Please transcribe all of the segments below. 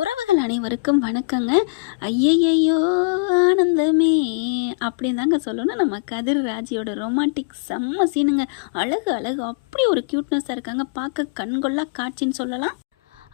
உறவுகள் அனைவருக்கும் வணக்கங்க. ஐயையோ ஆனந்தமே அப்படின்னு தாங்க சொல்லணும். நம்ம கதிர் ராஜியோட ரொமான்டிக் செம்ம சீனுங்க அழகு அழகு அப்படி ஒரு க்யூட்னஸாக இருக்காங்க. பார்க்க கண்கொள்ளா காட்சின்னு சொல்லலாம்.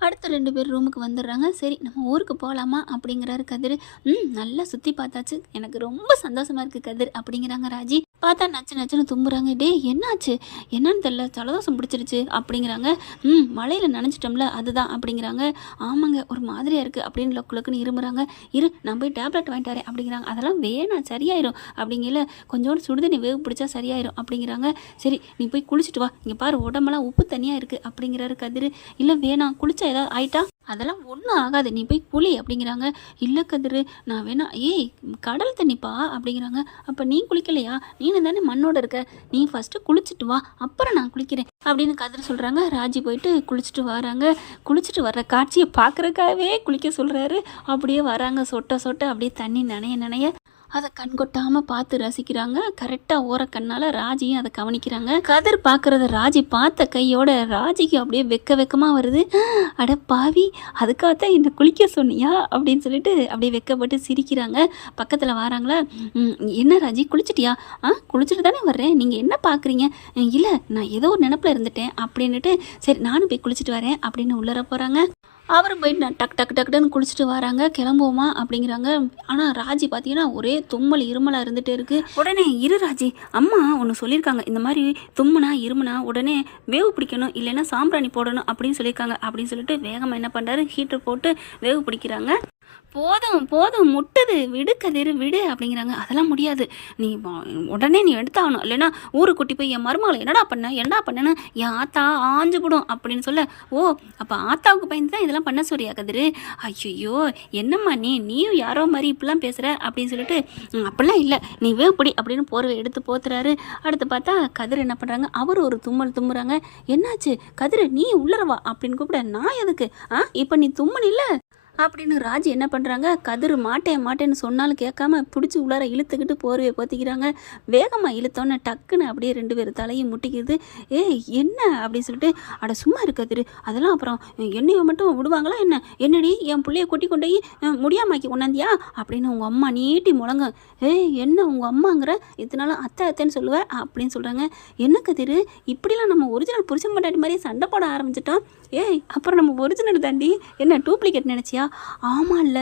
அடுத்த ரெண்டு பேர் ரூமுக்கு வந்துடுறாங்க. சரி நம்ம ஊருக்கு போகலாமா அப்படிங்கிறாரு கதிர். ம் நல்லா சுற்றி பார்த்தாச்சு. எனக்கு ரொம்ப சந்தோஷமாக இருக்குது கதிர் அப்படிங்கிறாங்க ராஜி. பார்த்தா நச்சு நச்சுன்னு தும்புறாங்க. டே என்னாச்சு? என்னன்னு தெரில ஜலதோஷம் பிடிச்சிருச்சு. அப்படிங்கிறாங்க. ம் மழையில் நனைஞ்சிட்டோம்ல. அதுதான். அப்படிங்கிறாங்க. ஆமாங்க ஒரு மாதிரியாக இருக்குது அப்படின்னு லொக்குலுக்குன்னு இருமுறாங்க இரு நான் போய் டேப்லெட் வாங்கிட்டு வரேன். அப்படிங்கிறாங்க. அதெல்லாம் வேணாம் சரியாயிரும். அப்படிங்கல கொஞ்சோண்டு சுடுதண்ணி வேவு பிடிச்சா சரியாயிரும். அப்படிங்கிறாங்க. சரி நீ போய் குளிச்சுட்டு வா. இங்கே பாரு உடம்பெல்லாம் உப்பு தனியாக இருக்குது அப்படிங்கிறாரு கதிர். இல்லை வேணாம். குளிச்சா ஏதாவது ஆயிட்டா? அதெல்லாம் ஒன்றும் ஆகாது. நீ போய் குளி அப்படிங்கிறாங்க. இல்லை கதிர் நான் வேணா ஏய் கடல் தண்ணிப்பா அப்படிங்கிறாங்க. அப்போ நீ குளிக்கலையா? நீனு தானே மண்ணோட இருக்க. நீ ஃபஸ்ட்டு குளிச்சுட்டு வா அப்புறம் நான் குளிக்கிறேன் அப்படின்னு கதிர் சொல்கிறாங்க ராஜி போயிட்டு குளிச்சுட்டு வராங்க. குளிச்சுட்டு வர்ற காட்சியை பார்க்குறக்காகவே குளிக்க சொல்கிறாரு அப்படியே வராங்க. சொட்ட சொட்ட அப்படியே தண்ணி நனைய நனைய அதை கண்கொட்டாமல் பார்த்து ரசிக்கிறாங்க. கரெக்டாக ஓர கண்ணால் ராஜியும் அதை கவனிக்கிறாங்க. கதிர் பார்க்குறத ராஜி பார்த்த கையோட ராஜிக்கு அப்படியே வெக்க வெக்கமாக வருது. அட பாவி அதுக்காகத்தான் என்னை குளிக்க சொன்னியா? அப்படின்னு சொல்லிட்டு அப்படியே வெக்கப்பட்டு சிரிக்கிறாங்க. பக்கத்தில் வராங்களா? என்ன ராஜி குளிச்சிட்டியா? ஆ குளிச்சுட்டு தானே வர்றேன். நீங்கள் என்ன பார்க்குறீங்க? இல்லை நான் ஏதோ ஒரு நினப்பில் இருந்துட்டேன். அப்படின்னுட்டு சரி நானும் போய் குளிச்சுட்டு வரேன். அப்படின்னு உள்ளர போகிறாங்க அவரும் போய் நான் டக் டக் டக்குன்னு குளிச்சுட்டு வராங்க. கிளம்புவோமா? அப்படிங்கிறாங்க. ஆனால் ராஜி பார்த்தீங்கன்னா ஒரே தும்மல் இருமலாக இருந்துகிட்டே இருக்குது உடனே இரு ராஜி அம்மா ஒன்று சொல்லியிருக்காங்க இந்த மாதிரி தும்முனா இருமுனா உடனே வேவு பிடிக்கணும் இல்லைன்னா சாம்பிராணி போடணும் அப்படின்னு சொல்லியிருக்காங்க அப்படின்னு சொல்லிட்டு வேகமாக என்ன பண்ணுறாரு ஹீட்டர் போட்டு வேவு பிடிக்கிறாங்க. போதும் போதும் முட்டுது விடு கதிர் விடு அப்படிங்கிறாங்க. அதெல்லாம் முடியாது. நீ உடனே நீ எடுத்தாகணும். இல்லைன்னா ஊரு கூட்டி போய் என் மருமகளை என்னடா பண்ண என்னடா பண்ணேன்னு என் ஆத்தா ஆஞ்சு போடும் அப்படின்னு சொல்ல ஓ அப்போ ஆத்தாவுக்கு பயந்து தான் இதெல்லாம் பண்ண சொல்றியா கதிர்? ஐயோ என்னம்மா நீ? நீயும் யாரோ மாதிரி இப்படிலாம் பேசுகிற அப்படின்னு சொல்லிட்டு அப்படிலாம் இல்லை. நீ வேப்படி அப்படின்னு போர்வை எடுத்து போத்துறாரு. அடுத்து பார்த்தா கதிர் என்ன பண்ணுறாங்க அவர் ஒரு தும்மல் தும்முறாங்க. என்னாச்சு? கதிர் நீ உள்ளரவா அப்படின்னு கூப்பிட நான் எதுக்கு? ஆ இப்போ நீ தும்மன் இல்லை? அப்படின்னு ராஜ் என்ன பண்ணுறாங்க கதிர் மாட்டேன் மாட்டேன்னு சொன்னாலும் கேட்காம பிடிச்சி உள்ளார இழுத்துக்கிட்டு போர்வையை போத்திக்கிறாங்க. வேகமாக இழுத்தோன்னே டக்குன்னு அப்படியே ரெண்டு பேர் தலையும் முட்டிக்கிறது ஏய் என்ன? அப்படின்னு சொல்லிட்டு அட சும்மா இரு கதிர். அதெல்லாம் அப்புறம் என்னையை மட்டும் விடுவாங்களா என்ன? என்னடி என் பிள்ளைய கொட்டி கொண்டு போய் அஹ், முடியாமாக்கி கொண்டாந்தியா? அப்படின்னு உங்கள் அம்மா நீட்டி முழங்க. ஏய் என்ன உங்கள் அம்மாங்கிற? இதனால அத்தை அத்தைன்னு சொல்லுவேன் அப்படின்னு சொல்கிறாங்க என்ன கதிர்? இப்படிலாம் நம்ம ஒரிஜினல் புருஷன் பொண்டாட்டி மாதிரியே சண்டை போட ஆரம்பிச்சிட்டோம். ஏய் அப்புறம் நம்ம ஒரிஜினல் தாண்டி என்ன டூப்ளிகேட் நினச்சியா? ஆமாம்ல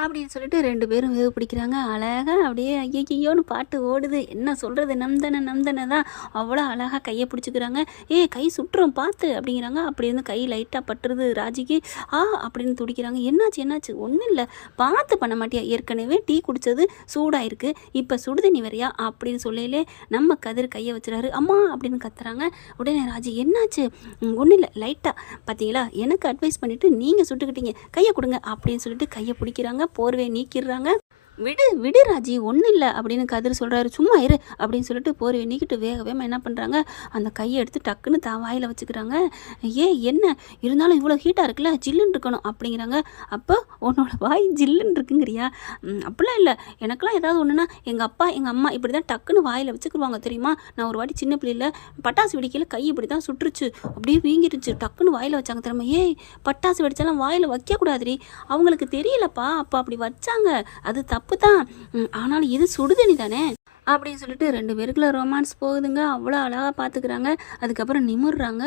அப்படின்னு சொல்லிட்டு ரெண்டு பேரும் வேவு பிடிக்கிறாங்க. அழகாக அப்படியே ஐயோன்னு பாட்டு ஓடுது. என்ன சொல்கிறது நம்தன நம்தன தான். அவ்வளோ அழகாக கையை பிடிச்சிக்கிறாங்க. ஏ கை சுட்டுறோம் பார்த்து அப்படிங்கிறாங்க. அப்படி இருந்து கை லைட்டாக பட்டுருது ராஜிக்கு. ஆ அப்படின்னு துடிக்கிறாங்க. என்னாச்சு என்னாச்சு? ஒன்றும் இல்லை. பார்த்து பண்ண மாட்டியா? ஏற்கனவே டீ குடித்தது சூடாயிருக்கு. இப்போ சுடுதண்ணி வரையா? அப்படின்னு சொல்லையிலே நம்ம கதிர் கையை வச்சுறாரு. அம்மா அப்படின்னு கத்துறாங்க. உடனே ராஜி என்னாச்சு? ஒன்றும் இல்லை. லைட்டாக பார்த்தீங்களா எனக்கு அட்வைஸ் பண்ணிவிட்டு நீங்கள் சுட்டுக்கிட்டீங்க. கையை கொடுங்க அப்படின்னு சொல்லிட்டு கையை பிடிக்கிறாங்க. போர்வையை நீக்கிடுறாங்க. விடு விடு ராஜி ஒன்றும் இல்லை அப்படின்னு கதிர் சொல்கிறாரு சும்மா இரு அப்படின்னு சொல்லிட்டு போர் நீக்கிட்டு வேக வேகமாக என்ன பண்ணுறாங்க அந்த கையை எடுத்து டக்குன்னு தான் வாயில் வச்சுக்கிறாங்க. ஏ என்ன? இருந்தாலும் இவ்வளோ ஹீட்டாக இருக்குல்ல ஜில்லுன்னு இருக்கணும் அப்படிங்கிறாங்க. அப்போ உன்னோட வாய் ஜில்லுன்னு இருக்குங்கிறியா? அப்படிலாம் இல்லை. எனக்கெல்லாம் ஏதாவது ஒன்றுனா எங்கள் அப்பா எங்கள் அம்மா இப்படி தான் டக்குன்னு வாயில் வச்சுக்குருவாங்க தெரியுமா? நான் ஒரு வாட்டி சின்ன பிள்ளையில பட்டாசு வெடிக்கையில் கை இப்படி தான் சுட்டுருச்சு அப்படியே வீங்கிருச்சு. டக்குன்னு வாயில் வச்சாங்க தெரியுமா? ஏய் பட்டாசு வெடிச்சாலும் வாயில் வைக்கக்கூடாதுரி அவங்களுக்கு தெரியலப்பா. அப்போ அப்படி வச்சாங்க. அது தப்பு தான் ஆனால் ஆனாலும் இது சுடுதண்ணி தானே? அப்படின்னு சொல்லிட்டு ரெண்டு பேருக்குள்ள ரொமான்ஸ் போகுதுங்க. அவ்வளோ அழகாக பார்த்துக்கிறாங்க அதுக்கப்புறம் நிமிர்றாங்க.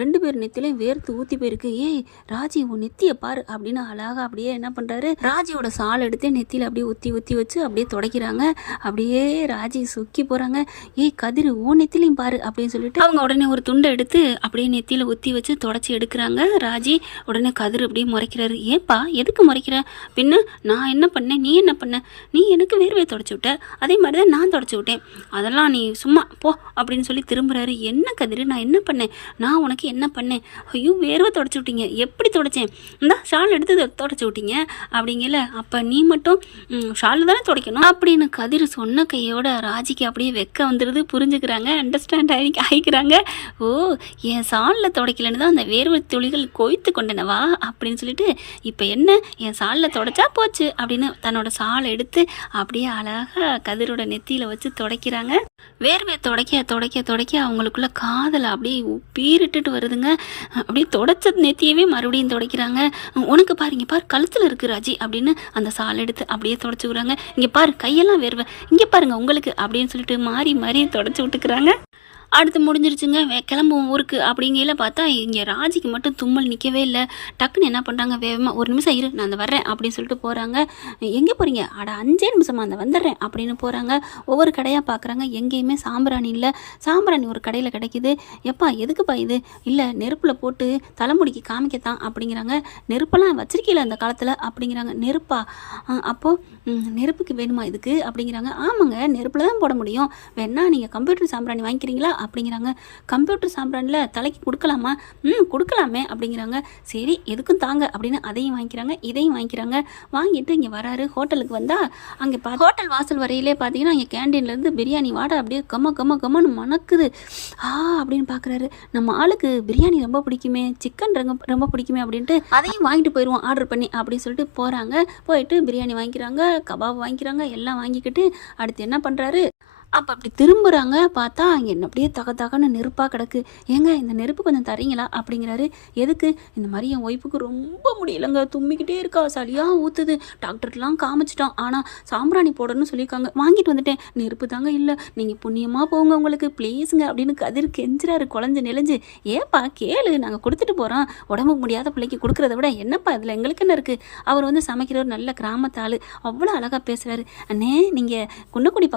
ரெண்டு பேர் நெத்திலையும் வேர்த்து ஊற்றி போயிருக்கு. ஏய் ராஜி உன் நெத்தியை பாரு அப்படின்னு அழகாக அப்படியே என்ன பண்ணுறாரு ராஜியோட சால் எடுத்து நெத்தியில் அப்படியே ஊற்றி ஊற்றி வச்சு அப்படியே துடைக்கிறாங்க. அப்படியே ராஜி சுக்கி போகிறாங்க ஏய் கதிர் உன் நெத்திலையும் பாரு அப்படின்னு சொல்லிட்டு அவங்க உடனே ஒரு துண்டை எடுத்து அப்படியே நெத்தியில் ஊற்றி வச்சு தொடச்சி எடுக்கிறாங்க. ராஜி உடனே கதிர் அப்படியே முறைக்கிறாரு. ஏப்பா எதுக்கு முறைக்கிற? பின்ன நான் என்ன பண்ணேன்? நீ என்ன பண்ண? நீ எனக்கு வேர்வையை தொடச்சி விட்ட. அதே மாதிரி தான் நான் தொடச்சி விட்டேன். அதெல்லாம் நீ சும்மா போ அப்படின்னு சொல்லி திரும்புறாரு. என்ன கதிர்? நான் என்ன பண்ணேன்? நான் உனக்கு என்ன பண்ணேன்? ஐயோ வேர்வை தொடச்சி விட்டீங்க. எப்படி தொடச்சேன்? இந்தா ஷால் எடுத்து தொடச்சி விட்டீங்க. அப்படிங்கல. அப்போ நீ மட்டும் ஷால் தானே துடைக்கணும்? அப்படின்னு கதிர் சொன்ன கையோட ராஜிக்கு அப்படியே வெக்க வந்துடுது புரிஞ்சுக்கிறாங்க. அண்டர்ஸ்டாண்ட் ஆகி ஆகிக்கிறாங்க ஓ என் சாலில் துடைக்கலன்னு தான் அந்த வேர்வை துளிகள் கொய்த்து கொண்டனவா? அப்படின்னு சொல்லிட்டு இப்போ என்ன? என் சாலில் தொடச்சா போச்சு. அப்படின்னு தன்னோட சாலை எடுத்து அப்படியே அழகாக கதிரோட நெத்தியில் கையில் வச்சு துடைக்கிறாங்க. வேர்வை துடைக்க துடைக்க துடைக்க அவங்களுக்குள்ள காதல் அப்படியே பீரிட்டுட்டு வருதுங்க. அப்படியே தொடச்ச நெத்தியவே மறுபடியும் துடைக்கிறாங்க. உனக்கு பாரு இங்கே பாரு கழுத்தில் இருக்கு ராஜி அப்படின்னு அந்த சால் எடுத்து அப்படியே தொடச்சுக்கிறாங்க இங்கே பாரு கையெல்லாம் வேர்வை. இங்கே பாருங்க உங்களுக்கு அப்படின்னு சொல்லிட்டு மாறி மாறி தொடச்சி விட்டுக்கிறாங்க. அடுத்து முடிஞ்சிருச்சுங்க. வே கிளம்புவோம் ஊருக்கு. அப்படிங்கையில பார்த்தா இங்கே ராஜிக்கு மட்டும் தும்மல் நிற்கவே இல்லை. டக்குன்னு என்ன பண்ணுறாங்க வேகமாக ஒரு நிமிஷம் இரு நான் அந்த வர்றேன் அப்படின்னு சொல்லிட்டு போகிறாங்க எங்கே போகிறீங்க அட அஞ்சே நிமிஷமா அந்த வந்துடுறேன் அப்படின்னு போகிறாங்க ஒவ்வொரு கடையாக பார்க்குறாங்க எங்கேயுமே சாம்பிராணி இல்லை. சாம்பிராணி ஒரு கடையில் கிடைக்குது. எப்பா எதுக்குப்பா இது? இல்லை நெருப்பில் போட்டு தலைமுடிக்கு காமிக்கத்தான் அப்படிங்கிறாங்க. நெருப்பெல்லாம் வச்சிருக்கீல அந்த காலத்தில்? அப்படிங்கிறாங்க. நெருப்பா? அப்போது நெருப்புக்கு வேணுமா இதுக்கு? அப்படிங்கிறாங்க. ஆமாங்க நெருப்பில் தான் போட முடியும். வேணா நீங்கள் கம்ப்யூட்டர் சாம்பிராணி வாங்கிக்கிறீங்களா? அப்படிங்கிறாங்க. கம்ப்யூட்டர் சாம்பிரானில் தலைக்கு கொடுக்கலாமா? ம் கொடுக்கலாமே அப்படிங்கிறாங்க. சரி எதுக்கும் தாங்க அப்படின்னு அதையும் வாங்கிக்கிறாங்க இதையும் வாங்கிக்கிறாங்க. வாங்கிட்டு இங்கே வராரு. ஹோட்டலுக்கு வந்தால் அங்கே பா ஹோட்டல் வாசல் வரையிலே பார்த்தீங்கன்னா இங்கே கேண்டீன்லேருந்து பிரியாணி வாடை அப்படியே கம்ம கம்ம கம்மன்னு மணக்குது. ஆ அப்படின்னு பார்க்குறாரு நம்ம ஆளுக்கு பிரியாணி ரொம்ப பிடிக்குமே சிக்கன் ரொம்ப ரொம்ப பிடிக்குமே அப்படின்ட்டு அதையும் வாங்கிட்டு போயிடுவோம் ஆர்டர் பண்ணி அப்படின்னு சொல்லிட்டு போகிறாங்க போயிட்டு பிரியாணி வாங்கிக்கிறாங்க கபாப் வாங்கிக்கிறாங்க எல்லாம் வாங்கிக்கிட்டு அடுத்து என்ன பண்ணுறாரு அப்போ அப்படி திரும்புகிறாங்க பார்த்தா அங்கே என்ன அப்படியே தக தகன்னு நெருப்பாக கிடக்கு. ஏங்க இந்த நெருப்பு கொஞ்சம் தரீங்களா? அப்படிங்கிறாரு. எதுக்கு? இந்த மாதிரி என் ஒய்ஃபுக்கு ரொம்ப முடியலங்க. தும்மிக்கிட்டே இருக்கா. சளியாக ஊற்றுது டாக்டர்லாம் காமிச்சிட்டோம் ஆனால் சாம்பிராணி போடணும்னு சொல்லியிருக்காங்க. வாங்கிட்டு வந்துட்டேன். நெருப்பு தாங்க இல்லை. நீங்கள் புண்ணியமாக போங்க உங்களுக்கு. ப்ளீஸுங்க அப்படின்னு கதிர் கெஞ்சுறாரு. குழஞ்சு நெளிஞ்சு. ஏப்பா கேளு. நாங்கள் கொடுத்துட்டு போகிறோம் உடம்புக்கு முடியாத பிள்ளைக்கு கொடுக்குறத விட என்னப்பா இதில் எங்களுக்கு என்ன இருக்குது அவர் வந்து சமைக்கிற ஒரு நல்ல கிராமத்தாள். அவ்வளோ அழகாக பேசுகிறாரு அண்ணே நீங்கள் குன்னக்குடி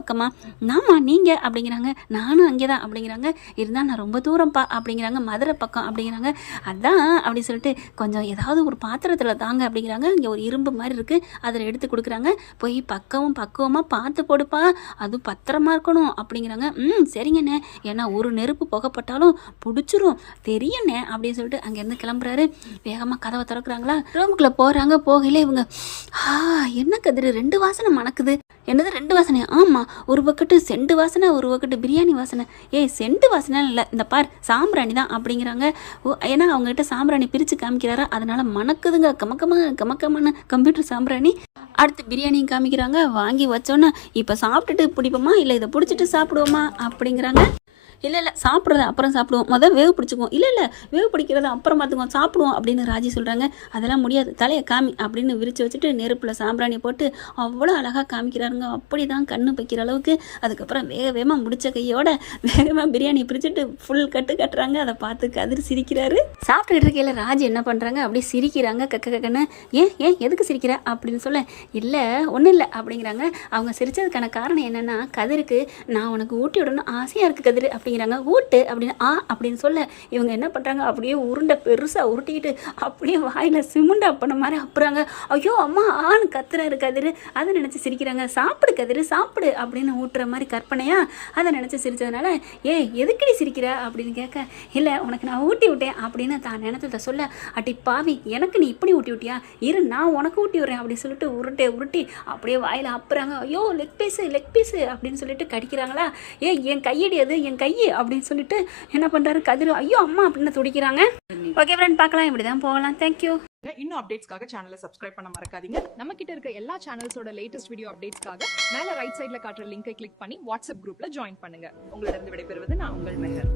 நான் ஆமா நீங்கள் அப்படிங்கிறாங்க. நானும் அங்கே தான் அப்படிங்கிறாங்க. இருந்தால் நான் ரொம்ப தூரம்ப்பா அப்படிங்கிறாங்க. மதுரை பக்கம் அப்படிங்கிறாங்க. அதான் அப்படி சொல்லிட்டு கொஞ்சம் ஏதாவது ஒரு பாத்திரத்தில் தாங்க அப்படிங்கிறாங்க. இங்கே ஒரு இரும்பு மாதிரி இருக்குது அதில் எடுத்து கொடுக்குறாங்க. போய் பக்கமும் பக்குவமாக பார்த்து போடுப்பா. அதுவும் பத்திரமா இருக்கணும் அப்படிங்கிறாங்க. ம் சரிங்கண்ணே. ஏன்னா ஒரு நெருப்பு புகைப்பட்டாலும் பிடிச்சிரும். தெரியுண்ணே அப்படின்னு சொல்லிட்டு அங்கேருந்து கிளம்புறாரு. வேகமாக கதவை திறக்கிறாங்களா? ரூமுக்குள்ளே போகிறாங்க போகையில இவங்க ஆ என்ன கதிர்? ரெண்டு வாசனை மணக்குது. என்னது ரெண்டு வாசனை ஆமாம் ஒரு பக்கெட்டு செண்டு வாசனை ஒரு பக்கெட்டு பிரியாணி வாசனை. ஏய் செண்டு வாசனை இல்லை. இந்த பார் சாம்பிராணி தான் அப்படிங்கிறாங்க. ஓ ஏன்னா அவங்ககிட்ட சாம்பிராணி பிரித்து காமிக்கிறாரா? அதனால் மணக்குதுங்க. கமக்கமாக கமக்கமான கம்ப்யூட்டர் சாம்பிராணி. அடுத்து பிரியாணியும் காமிக்கிறாங்க. வாங்கி வச்சோன்னே இப்போ சாப்பிட்டுட்டு பிடிப்போமா? இல்லை இதை பிடிச்சிட்டு சாப்பிடுவோமா? அப்படிங்கிறாங்க. இல்லை இல்லை சாப்பிட்றத அப்புறம் சாப்பிடுவோம். முதல் வேவு பிடிச்சிக்குவோம். இல்லை இல்லை வேவு பிடிக்கிறத அப்புறம் பார்த்துக்குவோம் சாப்பிடுவோம் அப்படின்னு ராஜி சொல்கிறாங்க அதெல்லாம் முடியாது தலையை காமி அப்படின்னு விரித்து வச்சுட்டு நெருப்பில் சாம்பிராணி போட்டு அவ்வளோ அழகாக காமிக்கிறாருங்க. அப்படி தான் கண்ணு வைக்கிற அளவுக்கு. அதுக்கப்புறம் வேக வேகமாக முடிச்ச கையோட வேகமாக பிரியாணி பிரிச்சுட்டு ஃபுல் கட்டு கட்டுறாங்க. அதை பார்த்து கதிர் சிரிக்கிறாரு. சாப்பிட்டுட்டு இருக்கையில் ராஜி என்ன பண்ணுறாங்க அப்படியே சிரிக்கிறாங்க கக்க கக்கன்னு. ஏன் ஏன் எதுக்கு சிரிக்கிற? அப்படின்னு சொல்ல இல்லை ஒன்றும் இல்லை அப்படிங்கிறாங்க. அவங்க சிரிச்சதுக்கான காரணம் என்னென்னா கதிருக்கு நான் உனக்கு ஊட்டி விடணும் ஆசையாக இருக்குது கதிர் அப்படிங்கிறாங்க. ஊட்டு அப்படின்னு ஆ அப்படின்னு சொல்ல இவங்க என்ன பண்ணுறாங்க அப்படியே உருண்டை பெருசாக உருட்டிக்கிட்டு அப்படியே வாயில் சிமுண்டை பண்ண மாதிரி அப்புறாங்க. ஐயோ அம்மா ஆன்னு கத்துறாரு கதிர். அதை நினச்சி சிரிக்கிறாங்க. சாப்பிடு கதிர் சாப்பிடு அப்படின்னு ஊட்டுற மாதிரி கற்பனையா அதை நினச்சி சிரித்ததுனால ஏ எதுக்கடி சிரிக்கிற? அப்படின்னு கேட்க இல்லை உனக்கு நான் ஊட்டி விட்டேன். அப்படின்னு தான் நினச்சதை சொல்ல அட்டி பாவி எனக்கு நீ இப்படி ஊட்டி விட்டியா? இரு நான் உனக்கு ஊட்டி விட்றேன். அப்படின்னு சொல்லிட்டு உருட்டை உருட்டி அப்படியே வாயில் அப்புறாங்க. ஐயோ லெக் பீஸு லெக் பீஸு அப்படின்னு சொல்லிட்டு கடிக்கிறாங்களா? ஏ என் கையடி அது என் கை அப்படின்னு சொல்லிட்டு என்ன பண்ணுறாரு கதிர் ஐயோ அம்மா அப்படின்னு துடிக்கிறாங்க. ஓகே ஃப்ரெண்ட் பார்க்கலாம். இப்படி தான் போகலாம் தேங்க்யூ இன்னும் அப்டேட்ஸ்க்காக சேனலை சப்ஸ்கிரைப் பண்ண மறக்காதீங்க. நம்ம கிட்ட இருக்க எல்லா சேனல்ஸோட லேட்டஸ்ட் வீடியோ அப்டேட்ஸ்க்காக மேல ரைட் சைடில் காட்டுற லிங்கை கிளிக் பண்ணி வாட்ஸ்அப் குரூப்ல ஜாயின் பண்ணுங்க. உங்களிடம் விடைபெறுவது நான் உங்கள் மெஹர்.